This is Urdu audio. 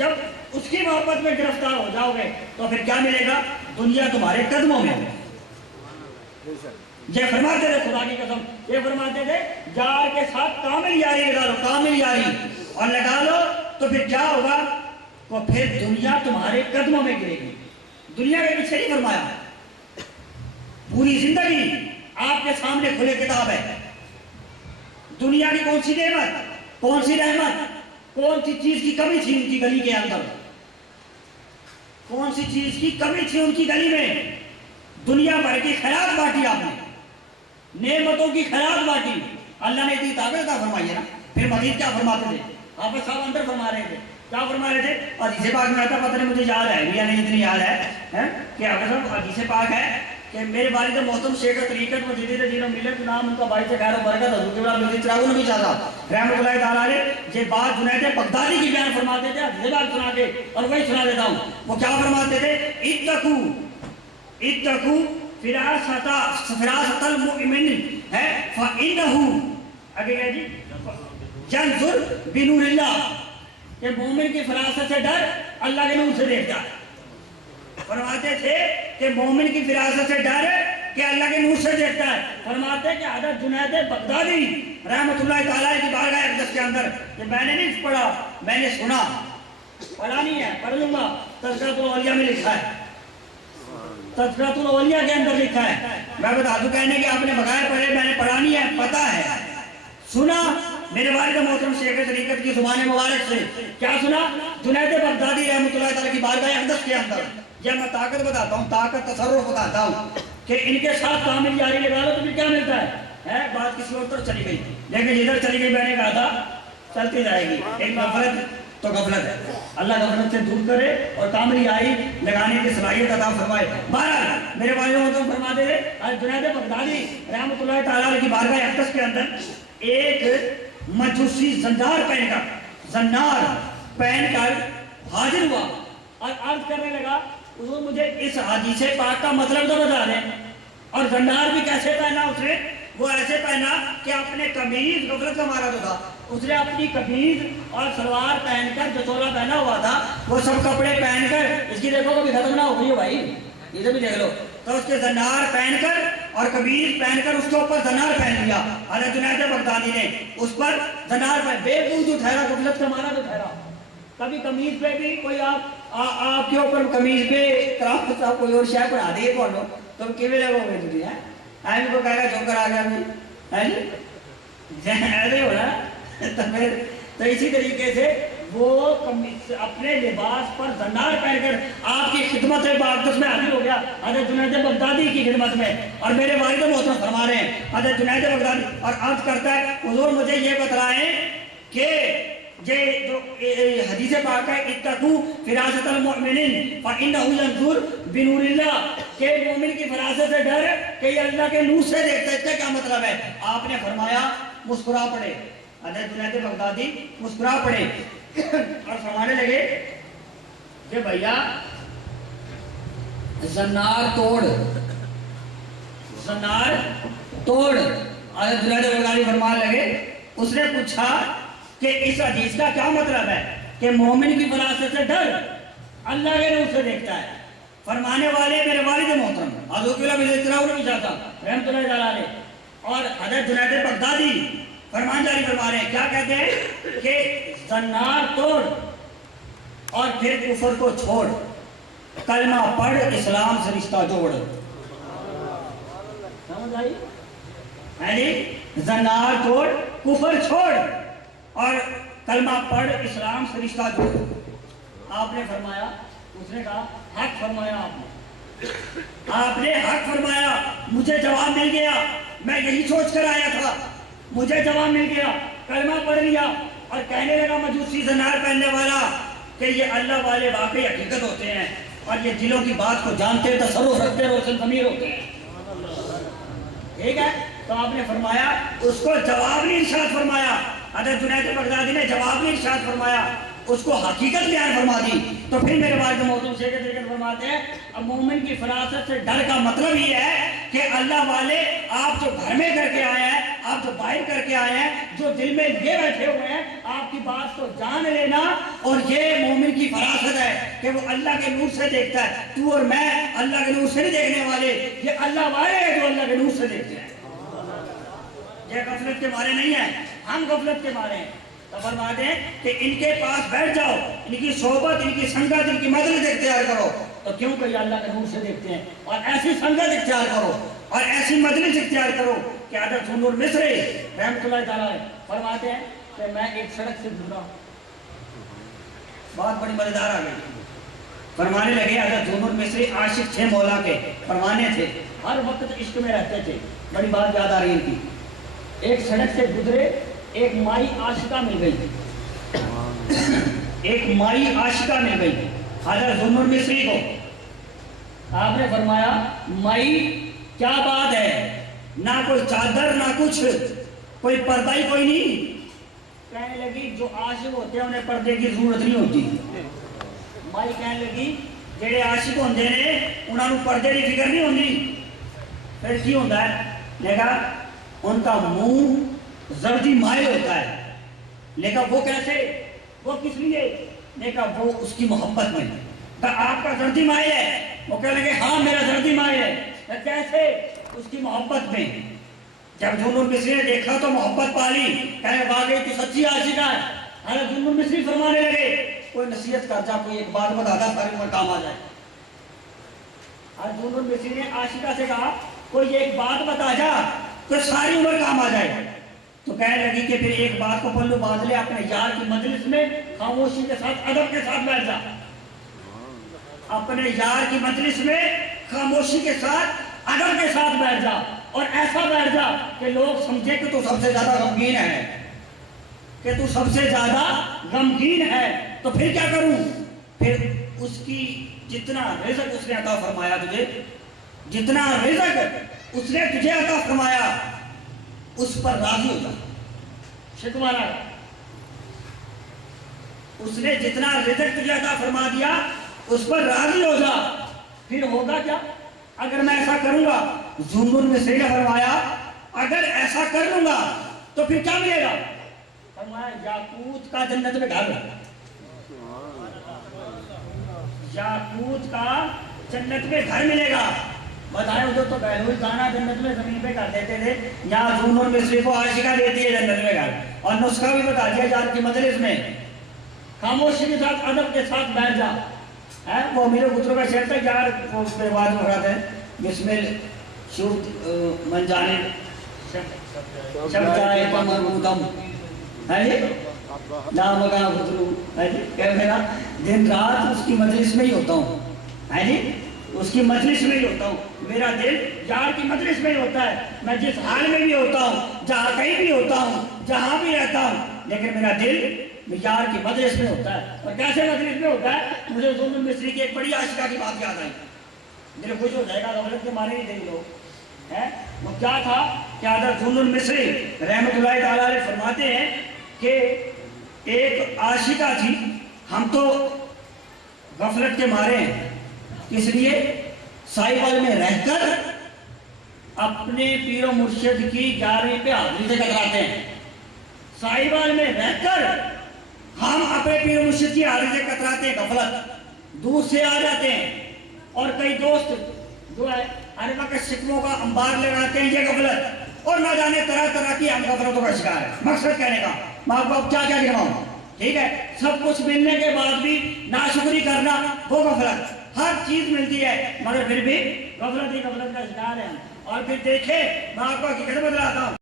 جب اس کی محبت میں گرفتار ہو جاؤ گے تو پھر کیا ملے گا؟ دنیا تمہارے قدموں میں ہے۔ یہ فرماتے تھے خدا کی قسم، یہ فرماتے تھے یار کے ساتھ کامل یاری لگا لو، کامل یاری اور لگا لو تو پھر کیا ہوگا؟ تو پھر دنیا تمہارے قدموں میں گرے گی۔ دنیا کے پیچھے نہیں فرمایا، پوری زندگی آپ کے سامنے کھلے کتاب ہے۔ دنیا کی کون سی نعمت، کون سی رحمت، کون سی چیز کی کمی تھی ان کی گلی کے اندر، کون سی چیز کی کمی تھی ان کی گلی میں؟ دنیا بھر کی خیرات بانٹی آپ نے، نعمتوں کی خیرات بانٹی، اللہ نے اتنی طاقت عطا فرمائی ہے نا۔ پھر مزید کیا فرماتے تھے؟ حافظ صاحب اندر فرما رہے تھے، کیا فرما رہے تھے؟ حدیث پاک میں آتا، پتہ نہیں مجھے یاد ہے یا نہیں، اتنی یاد ہے کہ حافظ صاحب حدیث پاک ہے کہ میرے والد محترم شیخ طریقت مجدد دین و ملت نام ان کا باعث خیر و برکت حضور قبلہ مجید چراغ نبی صاحب رحمۃ اللہ تعالیٰ علیہ یہ بات جنید بغدادی کی بیان فرماتے تھے، حدیث پاک سنا کے اور وہی سنا دیتا ہوں۔ وہ کیا فرماتے تھے؟ اتقو فراست المؤمن ہے فإنہ آگے کیا جی ینظر بنور اللہ، کہ مومن کی فراست سے ڈر، اللہ کے نور سے دیکھتا ہے۔ فرماتے تھے کہ مومن کی فراست سے ڈر کہ اللہ کے نور سے دیکھتا ہے۔ فرماتے کہ حضرت جنید بغدادی رحمۃ اللہ تعالیٰ کی بارگاہ اقدس کے اندر کہ میں نے نہیں پڑھا، میں نے سنا، پڑھا نہیں ہے، پڑھ لوں گا، تذکرۃ الاولیاء میں لکھا ہے، تذکرۃ الاولیاء کے اندر لکھا ہے۔ میں بتا دوں کہنے کہ آپ نے بغیر پڑھے، میں نے پڑھا نہیں ہے، پتہ ہے، سنا میرے والد محترم شیخ طریقت کی زبان مبارک سے۔ کیا سنا؟ جنید بغدادی رحمۃ اللہ تعالیٰ کی بارگاہ اقدس کے اندر۔ یا میں طاقت بتاتا ہوں، طاقت تصرف بتاتا ہوں کہ ان کے ساتھ کامل یاری لگا لو تو پھر کیا ملتا ہے؟ بات کسی اور طرف چلی گئی، لیکن ادھر چلی گئی، میں نے کہا تھا چلتی جائے گی۔ ایک غفلت تو غفلت ہے، اللہ غفلت سے دور کرے اور کامل یاری لگانے کی صلاحیت عطا فرمائے۔ بہرحال میرے والد محترم فرماتے تھے جنید بغدادی رحمۃ اللہ تعالیٰ کی بارگاہ اقدس کے اندر ایک مجوسی زنار پہن کر حاضر ہوا اور عرض کرنے لگا حضور مجھے اس حدیث پاک کا مطلب تو بتا دیں۔ اور زنار بھی کیسے پہنا اس نے؟ وہ ایسے پہنا کہ اپنے قمیض، غفلت کا مارا تو تھا، اس نے اپنی قمیض اور سلوار پہن کر جو چولا پہنا ہوا تھا وہ سب کپڑے پہن کر، اس کی دیکھو کبھی ختم نہ ہو گئی ہو بھائی، ادھر بھی دیکھ لو، تو اس کے زنار پہن کر اور قمیض پہن کر اس کے اوپر زنار پہن لیا حضرت جنید بغدادی نے، اس پر زنار پہن، بے بوجھ جو ٹھہرا، غفلت کا مارا تو ٹھہرا۔ کبھی قمیض پہ بھی کوئی آپ کے اوپر قمیض پہ کرافت صاحب کوئی اور شے پڑھا دے پڑھ لو تو کیویں لگو گے تجھے؟ بھی کو کہے گا جوکر آ گیا ہے جی، ایسے ہو رہا۔ تو اسی طریقے سے وہ اپنے لباس پر زنار پہن کر آپ کی خدمت باقدس میں حاضر ہو گیا حضرت جنید بغدادی کی خدمت میں، اور میرے والد محترم فرما رہے ہیں حضرت جنید بغدادی، اور عرض کرتا ہے حضور مجھے یہ بتلائیں کہ یہ جو حدیث پاک ہے اتقو فراست المؤمن فإنہ ینظر بنور اللہ، کہ مومن کی فراست سے ڈر کہ یہ اللہ کے نور سے دیکھتا ہے۔ اس کا کیا مطلب ہے؟ آپ نے فرمایا مسکرا پڑے، حضرت جنید بغدادی مسکرا پڑے اور فرمانے لگے کہ بھیا زنار توڑ، زنار توڑ۔ حضرت جنید بغدادی فرمانے لگے، اس نے پوچھا کہ اس حدیث کا کیا مطلب ہے کہ مومن کی فراست سے ڈر اللہ کے نور سے دیکھتا ہے۔ فرمانے والے میرے والد محترم حضور قبلہ مجید چراغ نبی صاحب رحمۃ اللہ تعالیٰ علیہ اور حضرت جنید بغدادی فرمان جاری فرما رہے ہیں، کیا کہتے ہیں کہ زنار توڑ اور پھر کفر کو چھوڑ، کلمہ پڑھ، اسلام سے رشتہ جوڑ۔ سمجھ آئی؟ ہے جی، زنار توڑ، کفر چھوڑ اور کلمہ پڑھ، اسلام سے رشتہ جوڑ۔ آپ نے فرمایا، اس نے کہا حق فرمایا، آپ نے حق فرمایا، مجھے جواب مل گیا، میں یہی سوچ کر آیا تھا، مجھے جواب مل گیا، کلمہ پڑھ لیا اور کہنے لگا مجوسی زنار پہننے والا کہ یہ اللہ والے واقعی حقیقت ہوتے ہیں اور یہ دلوں کی بات کو جانتے، تصرف رکھتے، روشن ضمیر ہوتے ہیں۔ ٹھیک ہے، تو آپ نے فرمایا اس کو جواب نہیں ارشاد فرمایا، حضرت جنید بغدادی نے جواب نہیں ارشاد فرمایا، اس کو حقیقت بیان فرما دی. تو پھر میرے والد محترم شیخ طریقت فرماتے ہیں اب مومن کی فراست سے ڈر کا مطلب یہ ہے کہ اللہ والے آپ جو گھر میں کر کے آئے ہیں, آپ جو باہر کر کے آئے ہیں, جو دل میں یہ بیٹھے ہوئے ہیں, آپ کی بات کو جان لینا. اور یہ مومن کی فراست ہے کہ وہ اللہ کے نور سے دیکھتا ہے. تو اور میں اللہ کے نور سے نہیں دیکھنے والے, یہ اللہ والے ہیں جو اللہ کے نور سے دیکھتے ہیں. یہ غفلت کے مارے نہیں ہیں, ہم غفلت کے مارے ہیں. تو فرماتے ہیں کہ ان کے پاس بیٹھ جاؤ, ان کی صحبت, ان کی سنگت, ان کی مجلس اختیار کرو. تو کیوں کہ اللہ کے نور سے دیکھتے ہیں, اور ایسی سنگت اختیار کرو اور ایسی مجلس اختیار کرو کہ حضرت ذوالنور مصری رحمۃ اللہ تعالیٰ فرماتے ہیں کہ میں ایک سڑک سے گزرا, بات بڑی مزیدار آ گئی. فرمانے لگے حضرت ذوالنور مصری عاشق تھے مولا کے, پروانے تھے, ہر وقت عشق میں رہتے تھے. بڑی بات یاد آ رہی ان کی. ایک سڑک سے گزرے, ایک مائی عاشقہ مل گئی, ایک مائی عاشقہ مل گئی حضرت ذوالنور مصری کو. آپ نے فرمایا مائی کیا بات ہے, نہ کوئی چادر نہ کچھ, کوئی پردہ ہی کوئی نہیں. کہنے لگی جو عاشق ہوتے ہیں انہیں پردے کی ضرورت نہیں ہوتی. مائی کہنے لگی جڑے عاشق ہوندے نے انہاں نوں پردے کی فکر نہیں ہوندی. پھر کی ہوندا ہے, دیکھا ان کا منہ زردی مائل ہوتا ہے, لیکن وہ کیسے, وہ کس لیے, دیکھا وہ اس کی محبت میں. آپ کا زردی مائل ہے, وہ کہنے لگے ہاں میرا زردی مائل ہے. کیسے, اس کی محبت میں. جب ذوالنور مصری نے دیکھا تو محبت پالی, کہنے واقعی تو سچی عاشقہ ہے. حضرت ذوالنور مصری فرمانے لگے کوئی نصیحت کر جا, کوئی ایک بات بتا دا ساری عمر کام آ جائے. حضرت ذوالنور مصری نے عاشقہ سے کہا کوئی ایک بات بتا جا تو ساری عمر کام آ جائے. تو کہنے لگی کہ پھر ایک بات کو پلو باندھ لے, اپنے یار کی مجلس میں خاموشی کے ساتھ, ادب کے ساتھ بیٹھ جا. اپنے یار کی مجلس میں خاموشی کے ساتھ, ادب کے ساتھ بیٹھ جا, اور ایسا بیٹھ جا کہ لوگ سمجھے کہ تو سب سے زیادہ غمگین ہے, کہ تو سب سے زیادہ غمگین ہے. تو پھر کیا کروں, پھر اس کی جتنا رزق اس نے عطا فرمایا تجھے, جتنا رزق اس نے تجھے عطا فرمایا اس پر راضی ہو جا. شکوہ نہ, اس نے جتنا رزق تجھے عطا فرما دیا اس پر راضی ہو جا. پھر ہوگا کیا اگر میں ایسا کروں گا. ذوالنور مصری نے فرمایا اگر ایسا کر لوں گا تو پھر کیا ملے گا. فرمایا یاقوت کا جنت میں گھر, یاقوت کا جنت میں گھر ملے گا. بتائیں ادھر تو بہلوئی گانا جنت میں زمین پہ کر دیتے تھے, یہاں ذوالنور مصری کو عاشقہ دیتی ہے جنت میں گھر. اور نسخہ بھی بتا دیا جان کی مجلس میں خاموشی کے ساتھ, ادب کے ساتھ بیٹھ جا. وہ میرے پتروں کا شعر تھا یار, وہ اس پہ بات ہو رہا تھا بسمل شوت من جانب شب جائے پمرودم ہے جی نام کا پترو ہے جی, کہ میرا دن رات اس کی مجلس میں ہی ہوتا ہوں ہے جی, اس کی مجلس میں ہی ہوتا ہوں. میرا دل یار کی مجلس میں ہی ہوتا ہے. میں جس حال میں بھی ہوتا ہوں, جہاں کہیں بھی ہوتا ہوں, جہاں بھی رہتا ہوں, لیکن میرا دل یار کی مجلس میں ہوتا ہے. اور کیسے مجلس میں ہوتا ہے, مجھے ذوالنور مصری کی ایک بڑی عاشقہ کی بات یاد آئی. دل خوش ہو جائے گا, غفلت کے مارے نہیں دیں لوگ ہیں. وہ کیا تھا کہ حضرت ذوالنور مصری رحمۃ اللہ تعالیٰ علیہ فرماتے ہیں کہ ایک عاشقہ تھی. ہم تو غفلت کے مارے ہیں, اس لیے سائیوال میں رہ کر اپنے پیر و مرشد کی 11ویں پہ حاضری سے کتراتے ہیں. سائیوال میں رہ کر ہم اپنے پیر و مرشد کی حاضری سے کتراتے ہیں. غفلت دور سے آ جاتے ہیں. اور کئی دوست جو ہے ہر وقت شکموں کا انبار لگاتے ہیں, یہ غفلت, اور نہ جانے طرح طرح کی ہم غفلتوں کا شکار ہے. مقصد کہنے کا ماں باپ کیا کیا گنواؤں, ٹھیک ہے, سب کچھ ملنے کے بعد بھی ناشکری کرنا وہ غفلت. ہر چیز ملتی ہے مگر پھر بھی غفلت ہی غفلت کا شکار ہے. اور پھر دیکھیں میں آپ کو حقیقت بتلاتا ہوں,